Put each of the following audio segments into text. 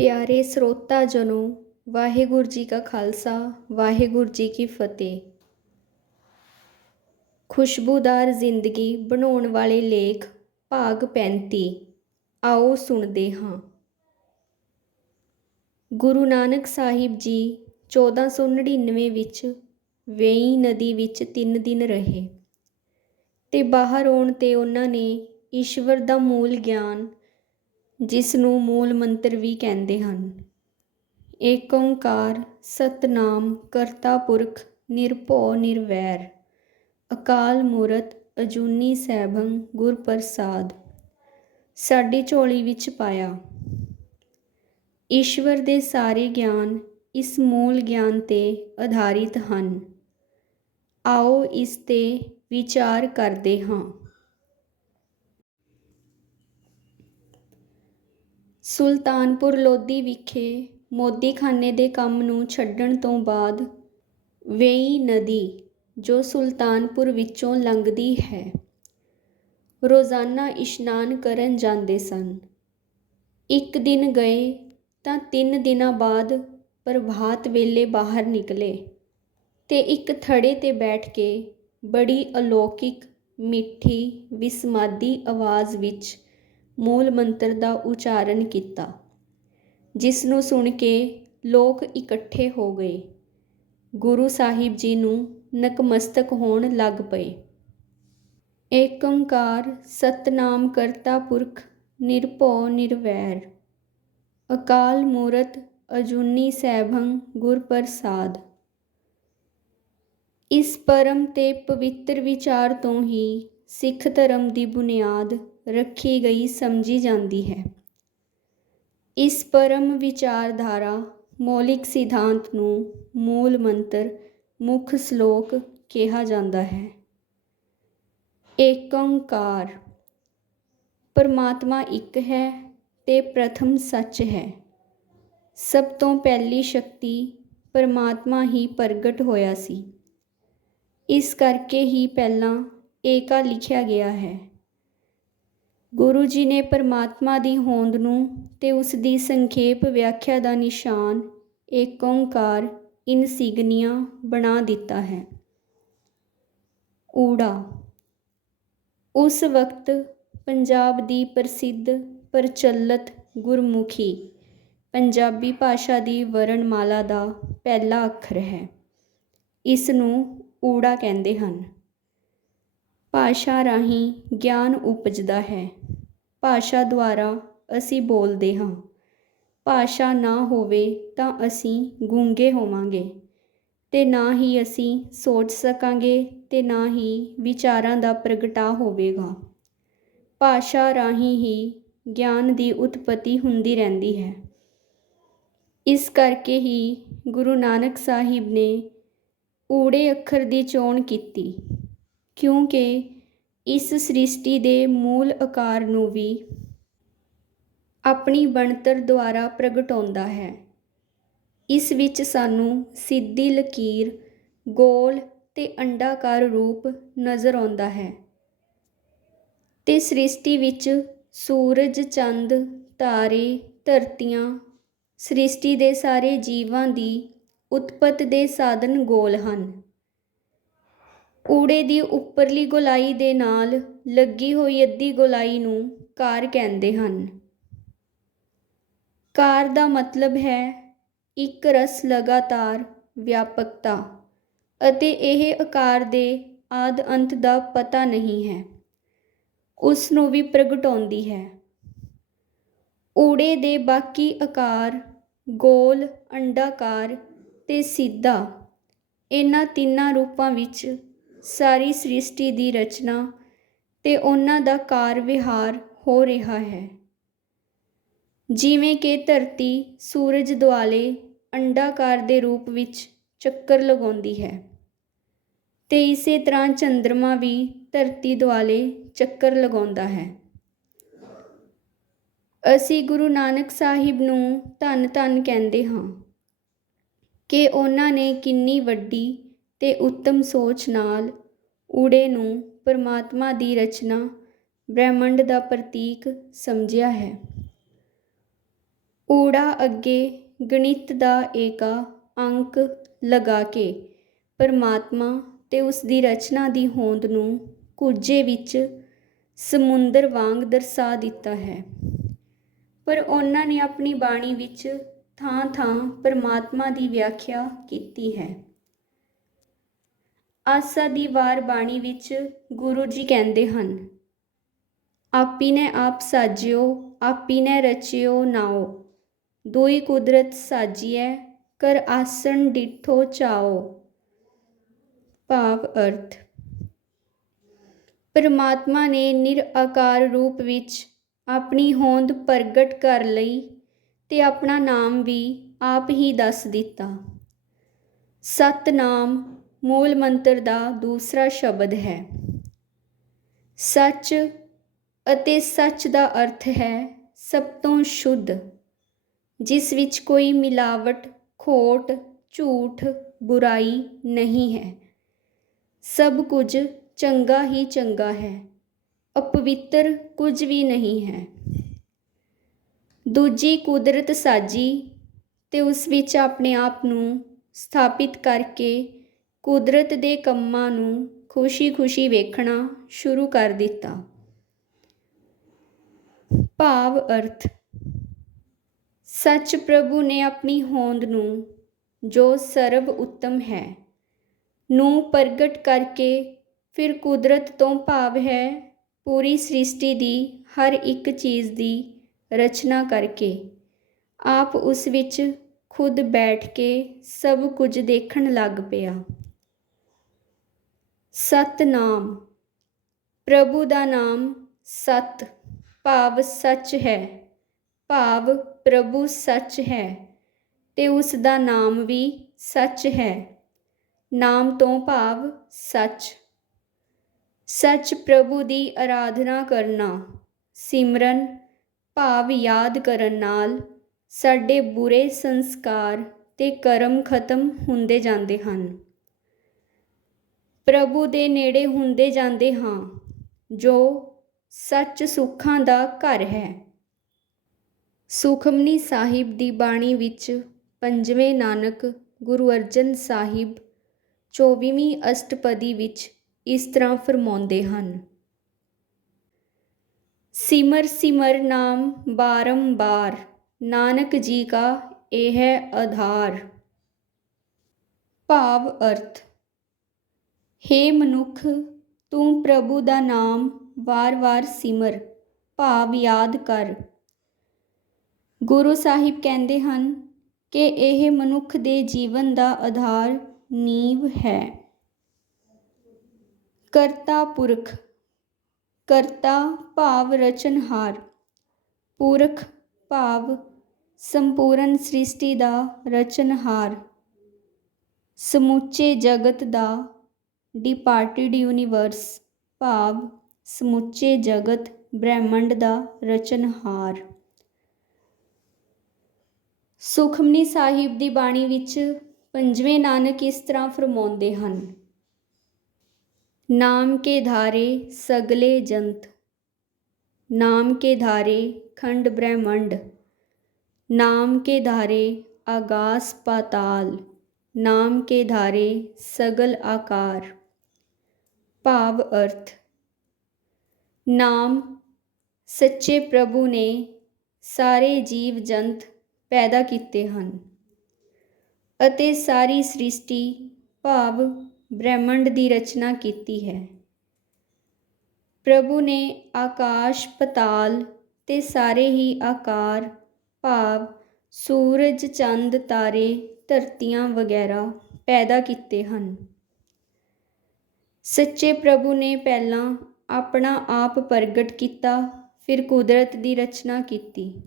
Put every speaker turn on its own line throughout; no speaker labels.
ਪਿਆਰੇ ਸਰੋਤਾ ਜਨੋ, ਵਾਹਿਗੁਰੂ ਜੀ ਕਾ ਖਾਲਸਾ, ਵਾਹਿਗੁਰੂ ਜੀ ਕੀ ਫਤਿਹ। ਖੁਸ਼ਬੂਦਾਰ ਜ਼ਿੰਦਗੀ ਬਣਾਉਣ ਵਾਲੇ ਲੇਖ, ਭਾਗ 35 ਆਓ ਸੁਣਦੇ ਹਾਂ। ਗੁਰੂ ਨਾਨਕ ਸਾਹਿਬ ਜੀ 1499 ਵਿੱਚ ਵੇਈ ਨਦੀ ਵਿੱਚ 3 ਦਿਨ ਰਹੇ ਤੇ ਬਾਹਰ ਆਉਣ ਤੇ ਉਹਨਾਂ ਨੇ ਈਸ਼ਵਰ ਦਾ ਮੂਲ ਗਿਆਨ ਜਿਸ ਨੂੰ ਮੂਲ ਮੰਤਰ ਵੀ ਕਹਿੰਦੇ ਹਨ। ਏਕ ਓੰਕਾਰ ਸਤਨਾਮ ਕਰਤਾ ਪੁਰਖ ਨਿਰਭਉ ਨਿਰਵੈਰ, ਅਕਾਲ ਮੂਰਤ ਅਜੂਨੀ ਸੈਭੰ ਗੁਰ ਪ੍ਰਸਾਦ, ਸਾਡੀ ਝੋਲੀ ਵਿੱਚ ਪਾਇਆ। ਈਸ਼ਵਰ ਦੇ ਸਾਰੇ ਗਿਆਨ ਇਸ ਮੂਲ ਗਿਆਨ ਤੇ ਆਧਾਰਿਤ ਹਨ। ਆਓ ਇਸ ਤੇ ਵਿਚਾਰ ਕਰਦੇ ਹਾਂ। ਸੁਲਤਾਨਪੁਰ ਲੋਧੀ ਵਿਖੇ ਮੋਦੀਖਾਨੇ ਦੇ ਕੰਮ ਨੂੰ ਛੱਡਣ ਤੋਂ ਬਾਅਦ ਵੇਈ ਨਦੀ, ਜੋ ਸੁਲਤਾਨਪੁਰ ਵਿੱਚੋਂ ਲੰਘਦੀ ਹੈ, ਰੋਜ਼ਾਨਾ ਇਸ਼ਨਾਨ ਕਰਨ ਜਾਂਦੇ ਸਨ। ਇੱਕ ਦਿਨ ਗਏ ਤਾਂ ਤਿੰਨ ਦਿਨਾਂ ਬਾਅਦ ਪ੍ਰਭਾਤ ਵੇਲੇ ਬਾਹਰ ਨਿਕਲੇ ਤੇ ਇੱਕ ਥੜੇ ਤੇ ਬੈਠ ਕੇ ਬੜੀ ਅਲੌਕਿਕ, ਮਿੱਠੀ, ਵਿਸਮਾਦੀ ਆਵਾਜ਼ ਵਿੱਚ ਮੂਲ ਮੰਤਰ ਦਾ ਉਚਾਰਨ ਕੀਤਾ ਜਿਸ ਨੂੰ ਸੁਣ ਕੇ ਲੋਕ ਇਕੱਠੇ ਹੋ ਗਏ। ਗੁਰੂ ਸਾਹਿਬ ਜੀ ਨੂੰ ਨਕਮਸਤਕ ਹੋਣ ਲੱਗ ਪਏ। ਏਕ ਓੰਕਾਰ ਸਤਨਾਮ ਕਰਤਾ ਪੁਰਖ ਨਿਰਭਉ ਨਿਰਵੈਰ, ਅਕਾਲ ਮੂਰਤ ਅਜੂਨੀ ਸੈਭੰ ਗੁਰ ਪ੍ਰਸਾਦ। ਇਸ ਪਰਮ ਤੇ ਪਵਿੱਤਰ ਵਿਚਾਰ ਤੋਂ ਹੀ ਸਿੱਖ ਧਰਮ ਦੀ ਬੁਨਿਆਦ ਰੱਖੀ ਗਈ ਸਮਝੀ ਜਾਂਦੀ ਹੈ। ਇਸ ਪਰਮ ਵਿਚਾਰਧਾਰਾ ਮੌਲਿਕ ਸਿਧਾਂਤ ਨੂੰ ਮੂਲ ਮੰਤਰ ਮੁੱਖ ਸ਼ਲੋਕ ਕਿਹਾ ਜਾਂਦਾ ਹੈ। ਏਕ ਪਰਮਾਤਮਾ ਇੱਕ ਹੈ ਤੇ ਪ੍ਰਥਮ ਸੱਚ ਹੈ। ਸਭ ਤੋਂ ਪਹਿਲੀ ਸ਼ਕਤੀ ਪਰਮਾਤਮਾ ਹੀ ਪ੍ਰਗਟ ਹੋਇਆ ਸੀ। ਇਸ ਕਰਕੇ ਹੀ ਪਹਿਲਾਂ ਏਕਾ ਲਿਖਿਆ ਗਿਆ ਹੈ। ਗੁਰੂ ਜੀ ਨੇ ਪਰਮਾਤਮਾ ਦੀ ਹੋਂਦ ਨੂੰ ਤੇ ਉਸ ਦੀ ਸੰਖੇਪ ਵਿਆਖਿਆ ਦਾ ਨਿਸ਼ਾਨ ਏਕ ਓੰਕਾਰ, ਇਨਸਿਗਨੀਆ ਬਣਾ ਦਿੱਤਾ ਹੈ। ਊੜਾ। ਉਸ ਵਕਤ ਪੰਜਾਬ ਦੀ ਪ੍ਰਸਿੱਧ ਪ੍ਰਚਲਿਤ ਗੁਰਮੁਖੀ ਪੰਜਾਬੀ ਭਾਸ਼ਾ ਦੀ ਵਰਣਮਾਲਾ ਦਾ ਪਹਿਲਾ ਅੱਖਰ ਹੈ। ਇਸ ਨੂੰ ਊੜਾ ਕਹਿੰਦੇ ਹਨ। ਭਾਸ਼ਾ ਰਾਹੀਂ ਗਿਆਨ ਉਪਜਦਾ ਹੈ। ਭਾਸ਼ਾ ਦੁਆਰਾ ਅਸੀਂ ਬੋਲਦੇ ਹਾਂ। ਭਾਸ਼ਾ ਨਾ ਹੋਵੇ ਤਾਂ ਅਸੀਂ ਗੂੰਗੇ ਹੋਵਾਂਗੇ ਅਤੇ ਨਾ ਹੀ ਅਸੀਂ ਸੋਚ ਸਕਾਂਗੇ ਅਤੇ ਨਾ ਹੀ ਵਿਚਾਰਾਂ ਦਾ ਪ੍ਰਗਟਾਅ ਹੋਵੇਗਾ। ਭਾਸ਼ਾ ਰਾਹੀਂ ਹੀ ਗਿਆਨ ਦੀ ਉਤਪਤੀ ਹੁੰਦੀ ਰਹਿੰਦੀ ਹੈ। ਇਸ ਕਰਕੇ ਹੀ ਗੁਰੂ ਨਾਨਕ ਸਾਹਿਬ ਨੇ ਊੜੇ ਅੱਖਰ ਦੀ ਚੋਣ ਕੀਤੀ। ਕਿਉਂਕਿ ਇਸ ਸ੍ਰਿਸ਼ਟੀ ਦੇ ਮੂਲ ਆਕਾਰ ਨੂੰ ਵੀ ਆਪਣੀ ਬਣਤਰ ਦੁਆਰਾ ਪ੍ਰਗਟਾਉਂਦਾ ਹੈ। ਇਸ ਵਿੱਚ ਸਾਨੂੰ ਸਿੱਧੀ ਲਕੀਰ, ਗੋਲ ਅਤੇ ਅੰਡਾਕਾਰ ਰੂਪ ਨਜ਼ਰ ਆਉਂਦਾ ਹੈ ਤੇ ਸ੍ਰਿਸ਼ਟੀ ਵਿੱਚ ਸੂਰਜ, ਚੰਦ, ਤਾਰੇ, ਧਰਤੀਆਂ, ਸ੍ਰਿਸ਼ਟੀ ਦੇ ਸਾਰੇ ਜੀਵਾਂ ਦੀ ਉਤਪਤ ਦੇ ਸਾਧਨ ਗੋਲ ਹਨ। ਊੜੇ ਦੀ ਉੱਪਰਲੀ ਗੋਲਾਈ ਦੇ ਨਾਲ ਲੱਗੀ ਹੋਈ ਅੱਧੀ ਗੋਲਾਈ ਨੂੰ ਕਾਰ ਕਹਿੰਦੇ ਹਨ। ਕਾਰ ਦਾ ਮਤਲਬ ਹੈ ਇੱਕ ਰਸ ਲਗਾਤਾਰ ਵਿਆਪਕਤਾ ਅਤੇ ਇਹ ਆਕਾਰ ਦੇ ਆਦ ਅੰਤ ਦਾ ਪਤਾ ਨਹੀਂ ਹੈ। ਉਸ ਨੂੰ ਵੀ ਪ੍ਰਗਟਾਉਂਦੀ ਹੈ। ਊੜੇ ਦੇ ਬਾਕੀ ਆਕਾਰ, ਗੋਲ, ਅੰਡਾਕਾਰ ਤੇ ਸਿੱਧਾ ਇਹਨਾਂ ਤਿੰਨਾਂ ਰੂਪਾਂ ਵਿੱਚ ਸਾਰੀ ਸ੍ਰਿਸ਼ਟੀ ਦੀ ਰਚਨਾ ਤੇ ਉਹਨਾਂ ਦਾ ਕਾਰ ਵਿਹਾਰ ਹੋ ਰਿਹਾ ਹੈ। ਜਿਵੇਂ ਕਿ ਧਰਤੀ ਸੂਰਜ ਦੁਆਲੇ ਅੰਡਾਕਾਰ ਦੇ ਰੂਪ ਵਿੱਚ ਚੱਕਰ ਲਗਾਉਂਦੀ ਹੈ ਤੇ ਇਸੇ ਤਰ੍ਹਾਂ ਚੰ드ਰਮਾ ਵੀ ਧਰਤੀ ਦੁਆਲੇ ਚੱਕਰ ਲਗਾਉਂਦਾ ਹੈ। ਅਸੀਂ ਗੁਰੂ ਨਾਨਕ ਸਾਹਿਬ ਨੂੰ ਧੰਨ ਧੰਨ ਕਹਿੰਦੇ ਹਾਂ ਕਿ ਉਹਨਾਂ ਨੇ ਕਿੰਨੀ ਵੱਡੀ ਅਤੇ ਉੱਤਮ ਸੋਚ ਨਾਲ ਊੜੇ ਨੂੰ ਪਰਮਾਤਮਾ ਦੀ ਰਚਨਾ ਬ੍ਰਹਿਮੰਡ ਦਾ ਪ੍ਰਤੀਕ ਸਮਝਿਆ ਹੈ। ਊੜਾ ਅੱਗੇ ਗਣਿਤ ਦਾ ਏਕਾ ਅੰਕ ਲਗਾ ਕੇ ਪਰਮਾਤਮਾ ਅਤੇ ਉਸ ਦੀ ਰਚਨਾ ਦੀ ਹੋਂਦ ਨੂੰ ਕੁੱਜੇ ਵਿੱਚ ਸਮੁੰਦਰ ਵਾਂਗ ਦਰਸਾ ਦਿੱਤਾ ਹੈ। ਪਰ ਉਹਨਾਂ ਨੇ ਆਪਣੀ ਬਾਣੀ ਵਿੱਚ ਥਾਂ ਥਾਂ ਪਰਮਾਤਮਾ ਦੀ ਵਿਆਖਿਆ ਕੀਤੀ ਹੈ। ਆਸਾ ਦੀ ਵਾਰ ਬਾਣੀ ਵਿੱਚ ਗੁਰੂ ਜੀ ਕਹਿੰਦੇ ਹਨ, ਆਪੀ ਨੇ ਆਪ ਸਾਜਿਓ, ਆਪੀ ਨੇ ਰਚਿਓ ਨਾਓ। ਦੋਈ ਕੁਦਰਤ ਸਾਜੀਐ, ਕਰ ਆਸਣ ਡਿਠੋ ਚਾਓ। ਭਾਵ ਅਰਥ, ਪਰਮਾਤਮਾ ਨੇ ਨਿਰਆਕਾਰ ਰੂਪ ਵਿੱਚ ਆਪਣੀ ਹੋਂਦ ਪ੍ਰਗਟ ਕਰ ਲਈ ਤੇ ਆਪਣਾ ਨਾਮ ਵੀ ਆਪ ਹੀ ਦੱਸ ਦਿੱਤਾ। ਸਤਨਾਮ ਮੂਲ ਮੰਤਰ ਦਾ ਦੂਸਰਾ ਸ਼ਬਦ ਹੈ। ਸੱਚ ਅਤੇ ਸੱਚ ਦਾ ਅਰਥ ਹੈ ਸਭ ਤੋਂ ਸ਼ੁੱਧ, ਜਿਸ ਵਿੱਚ ਕੋਈ ਮਿਲਾਵਟ, ਖੋਟ, ਝੂਠ, ਬੁਰਾਈ ਨਹੀਂ ਹੈ। ਸਭ ਕੁਝ ਚੰਗਾ ਹੀ ਚੰਗਾ ਹੈ, ਅਪਵਿੱਤਰ ਕੁਝ ਵੀ ਨਹੀਂ ਹੈ। ਦੂਜੀ ਕੁਦਰਤ ਸਾਜੀ ਤੇ ਉਸ ਵਿੱਚ ਆਪਣੇ ਆਪ ਨੂੰ ਸਥਾਪਿਤ ਕਰਕੇ ਕੁਦਰਤ ਦੇ ਕੰਮਾਂ ਨੂੰ ਖੁਸ਼ੀ-ਖੁਸ਼ੀ ਵੇਖਣਾ ਸ਼ੁਰੂ ਕਰ ਦਿੱਤਾ। ਭਾਵ ਅਰਥ, ਸੱਚ ਪ੍ਰਭੂ ਨੇ ਆਪਣੀ ਹੋਂਦ ਨੂੰ, ਜੋ ਸਰਬ ਉੱਤਮ ਹੈ, ਨੂੰ ਪ੍ਰਗਟ ਕਰਕੇ ਫਿਰ ਕੁਦਰਤ ਤੋਂ ਭਾਵ ਹੈ, ਪੂਰੀ ਸ੍ਰਿਸ਼ਟੀ ਦੀ ਹਰ ਇੱਕ ਚੀਜ਼ ਦੀ ਰਚਨਾ ਕਰਕੇ, ਆਪ ਉਸ ਵਿੱਚ ਖੁਦ ਬੈਠ ਕੇ ਸਭ ਕੁਝ ਦੇਖਣ ਲੱਗ ਪਿਆ। ਸਤਿਨਾਮ। ਪ੍ਰਭੂ ਦਾ ਨਾਮ ਸਤ। ਭਾਵ ਸੱਚ ਹੈ। ਭਾਵ ਪ੍ਰਭੂ ਸੱਚ ਹੈ ਤੇ ਉਸ ਦਾ ਨਾਮ ਵੀ ਸੱਚ ਹੈ। ਨਾਮ ਤੋਂ ਭਾਵ ਸੱਚ। ਸੱਚ ਪ੍ਰਭੂ ਦੀ ਆਰਾਧਨਾ ਕਰਨਾ। ਸਿਮਰਨ, ਭਾਵ ਯਾਦ ਕਰਨ ਨਾਲ ਸਾਡੇ ਬੁਰੇ ਸੰਸਕਾਰ ਤੇ ਕਰਮ ਖਤਮ ਹੁੰਦੇ ਜਾਂਦੇ ਹਨ। ਪ੍ਰਭੂ ਦੇ ਨੇੜੇ ਹੁੰਦੇ ਜਾਂਦੇ ਹਾਂ, ਜੋ ਸੱਚ ਸੁੱਖਾਂ ਦਾ ਘਰ ਹੈ। ਸੁਖਮਨੀ ਸਾਹਿਬ ਦੀ ਬਾਣੀ ਵਿੱਚ ਪੰਜਵੇਂ ਨਾਨਕ ਗੁਰੂ ਅਰਜਨ ਸਾਹਿਬ 24ਵੀਂ ਅਸ਼ਟਪਦੀ ਵਿੱਚ ਇਸ ਤਰ੍ਹਾਂ ਫਰਮਾਉਂਦੇ ਹਨ, ਸਿਮਰ ਸਿਮਰ ਨਾਮ ਬਾਰੰਬਾਰ, ਨਾਨਕ ਜੀ ਕਾ ਇਹ ਹੈ ਆਧਾਰ। ਭਾਵ ਅਰਥ ਹੇ ਮਨੁੱਖ, ਤੂੰ ਪ੍ਰਭੂ ਦਾ ਨਾਮ ਵਾਰ-ਵਾਰ ਸਿਮਰ, ਭਾਵ ਯਾਦ ਕਰ। ਗੁਰੂ ਸਾਹਿਬ ਕਹਿੰਦੇ ਹਨ ਕਿ ਇਹ ਮਨੁੱਖ ਦੇ ਜੀਵਨ ਦਾ ਆਧਾਰ ਨੀਂਵ ਹੈ। ਕਰਤਾ ਪੁਰਖ, ਕਰਤਾ ਭਾਵ ਰਚਨਹਾਰ, ਪੁਰਖ ਭਾਵ ਸੰਪੂਰਨ ਸ੍ਰਿਸ਼ਟੀ ਦਾ ਰਚਨਹਾਰ, ਸਮੁੱਚੇ ਜਗਤ ਦਾ ਡਿਪਾਰਟਿਡ ਯੂਨੀਵਰਸ ਭਾਵ ਸਮੁੱਚੇ ਜਗਤ ਬ੍ਰਹਿਮੰਡ ਦਾ ਰਚਨਹਾਰ। ਸੁਖਮਨੀ ਸਾਹਿਬ ਦੀ ਬਾਣੀ ਵਿੱਚ ਪੰਜਵੇਂ ਨਾਨਕ ਇਸ ਤਰ੍ਹਾਂ ਫਰਮਾਉਂਦੇ ਹਨ, ਨਾਮ ਕੇ ਧਾਰੇ ਸਗਲੇ ਜੰਤ, ਨਾਮ ਕੇ ਧਾਰੇ ਖੰਡ ਬ੍ਰਹਿਮੰਡ, ਨਾਮ ਕੇ ਧਾਰੇ ਆਗਾਸ ਪਾਤਾਲ, ਨਾਮ ਕੇ ਧਾਰੇ ਸਗਲ ਆਕਾਰ। ਭਾਵ ਅਰਥ। ਨਾਮ ਸੱਚੇ ਪ੍ਰਭੂ ਨੇ ਸਾਰੇ ਜੀਵ ਜੰਤ ਪੈਦਾ ਕੀਤੇ ਹਨ ਅਤੇ ਸਾਰੀ ਸ੍ਰਿਸ਼ਟੀ ਭਾਵ ਬ੍ਰਹਿਮੰਡ ਦੀ ਰਚਨਾ ਕੀਤੀ ਹੈ। ਪ੍ਰਭੂ ਨੇ ਆਕਾਸ਼, ਪਤਾਲ ਤੇ ਸਾਰੇ ਹੀ ਆਕਾਰ, ਭਾਵ ਸੂਰਜ, ਚੰਦ, ਤਾਰੇ, ਧਰਤੀਆਂ ਵਗੈਰਾ ਪੈਦਾ ਕੀਤੇ ਹਨ। ਸੱਚੇ ਪ੍ਰਭੂ ਨੇ ਪਹਿਲਾਂ ਆਪਣਾ ਆਪ ਪ੍ਰਗਟ ਕੀਤਾ, ਫਿਰ ਕੁਦਰਤ ਦੀ ਰਚਨਾ ਕੀਤੀ।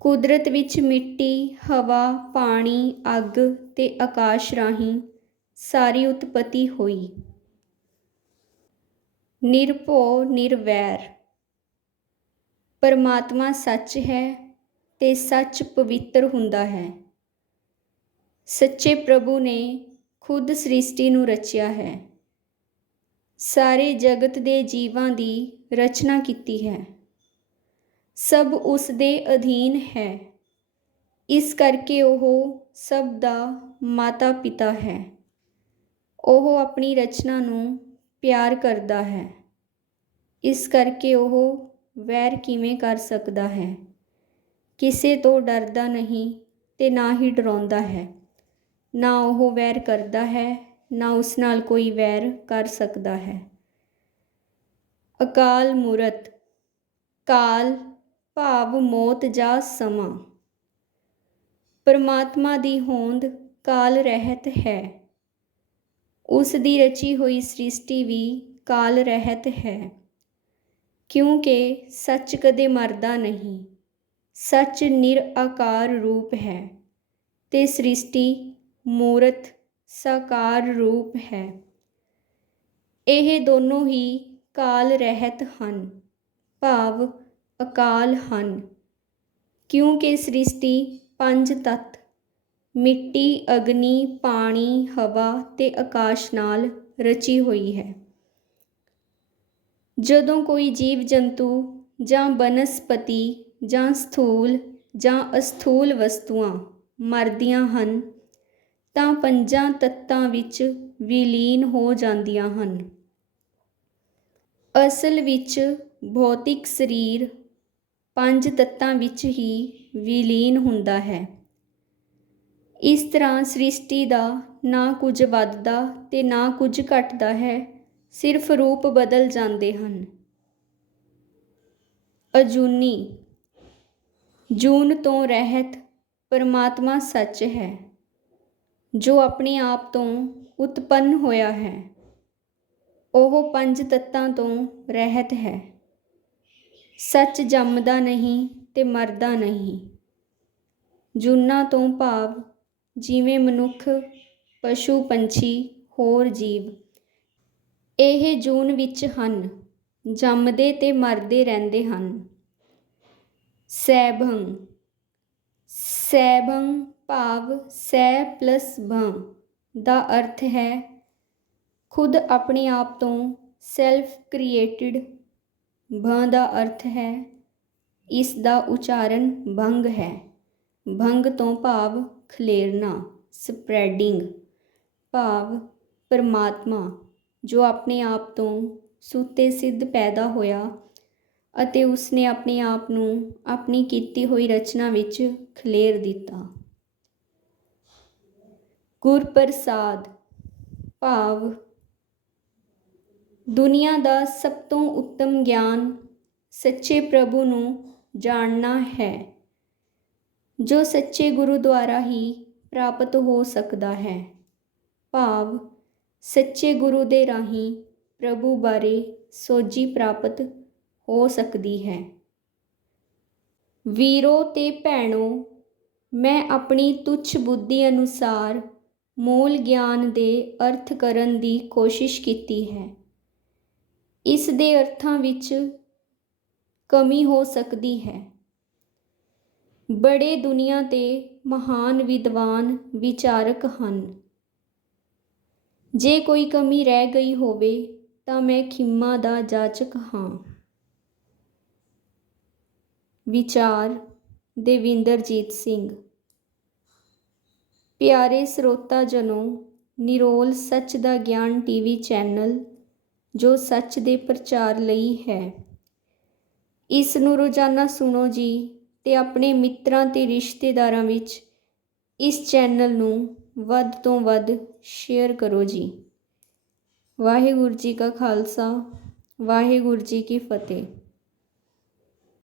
ਕੁਦਰਤ ਵਿੱਚ ਮਿੱਟੀ, ਹਵਾ, ਪਾਣੀ, ਅੱਗ ਤੇ ਆਕਾਸ਼ ਰਾਹੀਂ ਸਾਰੀ ਉਤਪਤੀ ਹੋਈ। ਨਿਰਭਉ, ਨਿਰਵੈਰ। ਪਰਮਾਤਮਾ ਸੱਚ ਹੈ ਤੇ ਸੱਚ ਪਵਿੱਤਰ ਹੁੰਦਾ ਹੈ। ਸੱਚੇ ਪ੍ਰਭੂ ਨੇ ਖੁਦ ਸ੍ਰਿਸ਼ਟੀ ਨੂੰ ਰਚਿਆ ਹੈ। ਸਾਰੇ ਜਗਤ ਦੇ ਜੀਵਾਂ ਦੀ ਰਚਨਾ ਕੀਤੀ ਹੈ। ਸਭ ਉਸ ਦੇ ਅਧੀਨ ਹੈ। ਇਸ ਕਰਕੇ ਉਹ ਸਭ ਦਾ ਮਾਤਾ ਪਿਤਾ ਹੈ। ਉਹ ਆਪਣੀ ਰਚਨਾ ਨੂੰ ਪਿਆਰ ਕਰਦਾ ਹੈ। ਇਸ ਕਰਕੇ ਉਹ ਵੈਰ ਕਿਵੇਂ ਕਰ ਸਕਦਾ ਹੈ? ਕਿਸੇ ਤੋਂ ਡਰਦਾ ਨਹੀਂ ਤੇ ਨਾ ਹੀ ਡਰਾਉਂਦਾ ਹੈ। ਨਾ ਉਹ ਵੈਰ ਕਰਦਾ ਹੈ ਨਾ ਉਸ ਨਾਲ ਕੋਈ ਵੈਰ ਕਰ ਸਕਦਾ ਹੈ। ਅਕਾਲ ਮੂਰਤ, ਕਾਲ ਭਾਵ ਮੌਤ ਜਾਂ ਸਮਾਂ। ਪਰਮਾਤਮਾ ਦੀ ਹੋਂਦ ਕਾਲ ਰਹਿਤ ਹੈ। ਉਸ ਦੀ ਰਚੀ ਹੋਈ ਸ੍ਰਿਸ਼ਟੀ ਵੀ ਕਾਲ ਰਹਿਤ ਹੈ। ਕਿਉਂਕਿ ਸੱਚ ਕਦੇ ਮਰਦਾ ਨਹੀਂ, ਸੱਚ ਨਿਰਆਕਾਰ ਰੂਪ ਹੈ। ਤੇ ਸ੍ਰਿਸ਼ਟੀ ਮੂਰਤ ਸਾਕਾਰ ਰੂਪ ਹੈ। ਇਹ ਦੋਨੋਂ ਹੀ ਕਾਲ ਰਹਿਤ ਹਨ, ਭਾਵ ਅਕਾਲ ਹਨ। ਕਿਉਂਕਿ ਸ੍ਰਿਸ਼ਟੀ ਪੰਜ ਤੱਤ, ਮਿੱਟੀ, ਅਗਨੀ, ਪਾਣੀ, ਹਵਾ ਤੇ ਆਕਾਸ਼ ਨਾਲ ਰਚੀ ਹੋਈ ਹੈ। ਜਦੋਂ ਕੋਈ ਜੀਵ ਜੰਤੂ ਜਾਂ ਬਨਸਪਤੀ ਜਾਂ ਸਥੂਲ ਜਾਂ ਅਸਥੂਲ ਵਸਤੂਆਂ ਮਰਦੀਆਂ ਹਨ ਤਾਂ ਪੰਜਾਂ ਤੱਤਾਂ ਵਿੱਚ ਵਿਲੀਨ ਹੋ ਜਾਂਦੀਆਂ ਹਨ। ਅਸਲ ਵਿੱਚ ਭੌਤਿਕ ਸਰੀਰ ਪੰਜ ਤੱਤਾਂ ਵਿੱਚ ਹੀ ਵਿਲੀਨ ਹੁੰਦਾ ਹੈ। ਇਸ ਤਰ੍ਹਾਂ ਸ੍ਰਿਸ਼ਟੀ ਦਾ ਨਾ ਕੁਝ ਵੱਧਦਾ ਤੇ ਨਾ ਕੁਝ ਘਟਦਾ ਹੈ, ਸਿਰਫ ਰੂਪ ਬਦਲ ਜਾਂਦੇ ਹਨ। ਅਜੂਨੀ, ਜੂਨ ਤੋਂ ਰਹਿਤ ਪਰਮਾਤਮਾ ਸੱਚ ਹੈ। ਜੋ ਆਪਣੇ ਆਪ ਤੋਂ ਉਤਪੰਨ ਹੋਇਆ ਹੈ, ਉਹ ਪੰਜ ਤੱਤਾਂ ਤੋਂ ਰਹਿਤ ਹੈ। ਸੱਚ ਜੰਮਦਾ ਨਹੀਂ ਤੇ ਮਰਦਾ ਨਹੀਂ। ਜੂਨਾ ਤੋਂ ਭਾਵ ਜਿਵੇਂ ਮਨੁੱਖ, ਪਸ਼ੂ, ਪੰਛੀ, ਹੋਰ ਜੀਵ, ਇਹ ਜੂਨ ਵਿੱਚ ਹਨ, ਜੰਮਦੇ ਤੇ ਮਰਦੇ ਰਹਿੰਦੇ ਹਨ। ਸੈਭੰ ਸੈਭੰ ਭਾਵ ਸੈ ਪਲੱਸ ਭੰ ਦਾ ਅਰਥ ਹੈ ਖੁਦ ਆਪਣੇ ਆਪ ਤੋਂ ਸੈਲਫ ਕ੍ਰੀਏਟਿਡ ਬਾਂ ਦਾ ਅਰਥ ਹੈ। ਇਸ ਦਾ ਉਚਾਰਨ ਭੰਗ ਹੈ। ਭੰਗ ਤੋਂ ਭਾਵ ਖਲੇਰਨਾ ਸਪਰੈਡਿੰਗ ਭਾਵ ਪਰਮਾਤਮਾ, ਜੋ ਆਪਣੇ ਆਪ ਤੋਂ ਸੁੱਤੇ ਸਿੱਧ ਪੈਦਾ ਹੋਇਆ ਅਤੇ ਉਸਨੇ ਆਪਣੇ ਆਪ ਨੂੰ ਆਪਣੀ ਕੀਤੀ ਹੋਈ ਰਚਨਾ ਵਿੱਚ ਖਲੇਰ ਦਿੱਤਾ। ਗੁਰਪ੍ਰਸਾਦ ਭਾਵ ਦੁਨੀਆ ਦਾ ਸਭ ਤੋਂ ਉੱਤਮ ਗਿਆਨ ਸੱਚੇ ਪ੍ਰਭੂ ਨੂੰ ਜਾਣਨਾ ਹੈ, ਜੋ ਸੱਚੇ ਗੁਰੂ ਦੁਆਰਾ ਹੀ ਪ੍ਰਾਪਤ ਹੋ ਸਕਦਾ ਹੈ। ਭਾਵ ਸੱਚੇ ਗੁਰੂ ਦੇ ਰਾਹੀਂ ਪ੍ਰਭੂ ਬਾਰੇ ਸੋਝੀ ਪ੍ਰਾਪਤ ਹੋ ਸਕਦੀ ਹੈ। ਵੀਰੋ ਤੇ ਭੈਣੋ, ਮੈਂ ਆਪਣੀ ਤੁੱਛ ਬੁੱਧੀ ਅਨੁਸਾਰ ਮੂਲ ਗਿਆਨ ਦੇ ਅਰਥ ਕਰਨ ਦੀ ਕੋਸ਼ਿਸ਼ ਕੀਤੀ ਹੈ। ਇਸ ਦੇ ਅਰਥਾਂ ਵਿੱਚ ਕਮੀ ਹੋ ਸਕਦੀ ਹੈ। ਬੜੇ ਦੁਨੀਆ ਤੇ ਮਹਾਨ ਵਿਦਵਾਨ ਵਿਚਾਰਕ ਹਨ। ਜੇ ਕੋਈ ਕਮੀ ਰਹਿ ਗਈ ਹੋਵੇ ਤਾਂ ਮੈਂ ਖਿਮਾ ਦਾ ਜਾਚਕ ਹਾਂ। ਵਿਚਾਰ ਦੇਵਿੰਦਰਜੀਤ ਸਿੰਘ ਪਿਆਰੇ ਸਰੋਤਾ ਜਨੋ, ਨਿਰੋਲ ਸੱਚ ਦਾ ਗਿਆਨ ਟੀਵੀ ਚੈਨਲ, ਜੋ ਸੱਚ ਦੇ ਪ੍ਰਚਾਰ ਲਈ ਹੈ। ਇਸ ਨੂੰ ਰੋਜ਼ਾਨਾ ਸੁਣੋ ਜੀ ਤੇ ਆਪਣੇ ਮਿੱਤਰਾਂ ਤੇ ਰਿਸ਼ਤੇਦਾਰਾਂ ਵਿੱਚ ਇਸ ਚੈਨਲ ਨੂੰ ਵੱਧ ਤੋਂ ਵੱਧ ਸ਼ੇਅਰ ਕਰੋ ਜੀ। ਵਾਹਿਗੁਰੂ ਜੀ ਕਾ ਖਾਲਸਾ, ਵਾਹਿਗੁਰੂ ਜੀ ਕੀ ਫਤਿਹ।